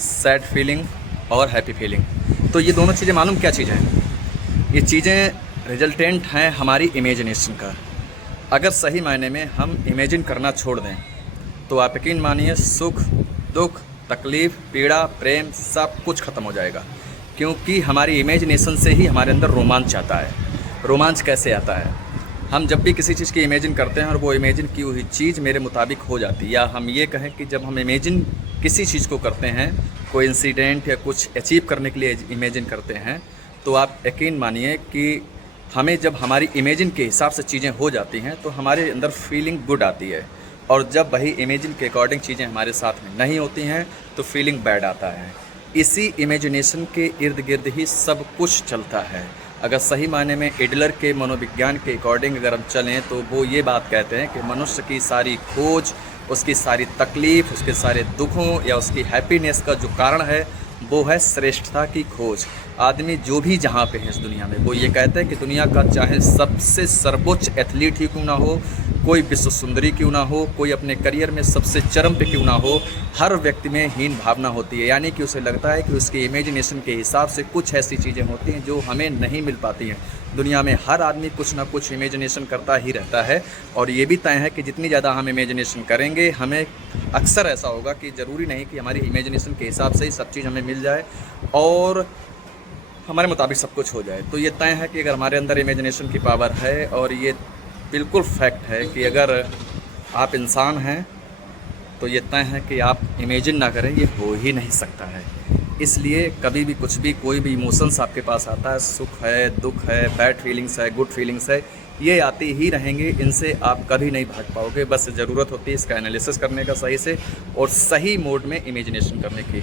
Sad feeling और happy feeling. तो ये दोनों चीज़ें मालूम क्या चीज़ें हैं? ये चीज़ें रिजल्टेंट हैं हमारी इमेजिनेशन का। अगर सही मायने में हम इमेजिन करना छोड़ दें तो आप यकीन मानिए सुख, दुख, तकलीफ़, पीड़ा, प्रेम सब कुछ ख़त्म हो जाएगा। क्योंकि हमारी इमेजिनेशन से ही हमारे अंदर रोमांच आता है। रोमांच कैसे आता है? हम जब भी किसी चीज़ की इमेजिन करते हैं और वो इमेजिन की हुई चीज़ मेरे मुताबिक हो जाती है, या हम ये कहें कि जब हम इमेजिन किसी चीज़ को करते हैं, कोई इंसिडेंट या कुछ अचीव करने के लिए इमेजिन करते हैं, तो आप यकीन मानिए कि हमें जब हमारी इमेजिन के हिसाब से चीज़ें हो जाती हैं तो हमारे अंदर फीलिंग गुड आती है। और जब वही इमेजिन के अकॉर्डिंग चीज़ें हमारे साथ में नहीं होती हैं तो फीलिंग बैड आता है। इसी इमेजिनेशन के इर्द गिर्द ही सब कुछ चलता है। अगर सही मायने में एडलर के मनोविज्ञान के अकॉर्डिंग अगर हम चलें तो वो ये बात कहते हैं कि मनुष्य की सारी खोज, उसकी सारी तकलीफ़, उसके सारे दुखों या उसकी हैप्पीनेस का जो कारण है वो है श्रेष्ठता की खोज। आदमी जो भी जहाँ पे है इस दुनिया में, वो ये कहते हैं कि दुनिया का चाहे सबसे सर्वोच्च एथलीट ही क्यों ना हो, कोई विश्व सुंदरी क्यों ना हो, कोई अपने करियर में सबसे चरम पे क्यों ना हो, हर व्यक्ति में हीन भावना होती है। यानी कि उसे लगता है कि उसकी इमेजिनेशन के हिसाब से कुछ ऐसी चीज़ें होती हैं जो हमें नहीं मिल पाती हैं। दुनिया में हर आदमी कुछ ना कुछ इमेजिनेशन करता ही रहता है। और ये भी तय है कि जितनी ज़्यादा हम इमेजिनेशन करेंगे, हमें अक्सर ऐसा होगा कि ज़रूरी नहीं कि हमारी इमेजिनेशन के हिसाब से ही सब चीज़ हमें मिल जाए और हमारे मुताबिक सब कुछ हो जाए। तो ये तय है कि अगर हमारे अंदर इमेजिनेशन की पावर है, और ये बिल्कुल फैक्ट है कि अगर आप इंसान हैं तो ये तय है कि आप इमेजिन ना करें, ये हो ही नहीं सकता है। इसलिए कभी भी कुछ भी, कोई भी इमोशंस आपके पास आता है, सुख है, दुख है, बैड फीलिंग्स है, गुड फीलिंग्स है, ये आती ही रहेंगे। इनसे आप कभी नहीं भाग पाओगे। बस ज़रूरत होती है इसका एनालिसिस करने का सही से और सही मोड में इमेजिनेशन करने की।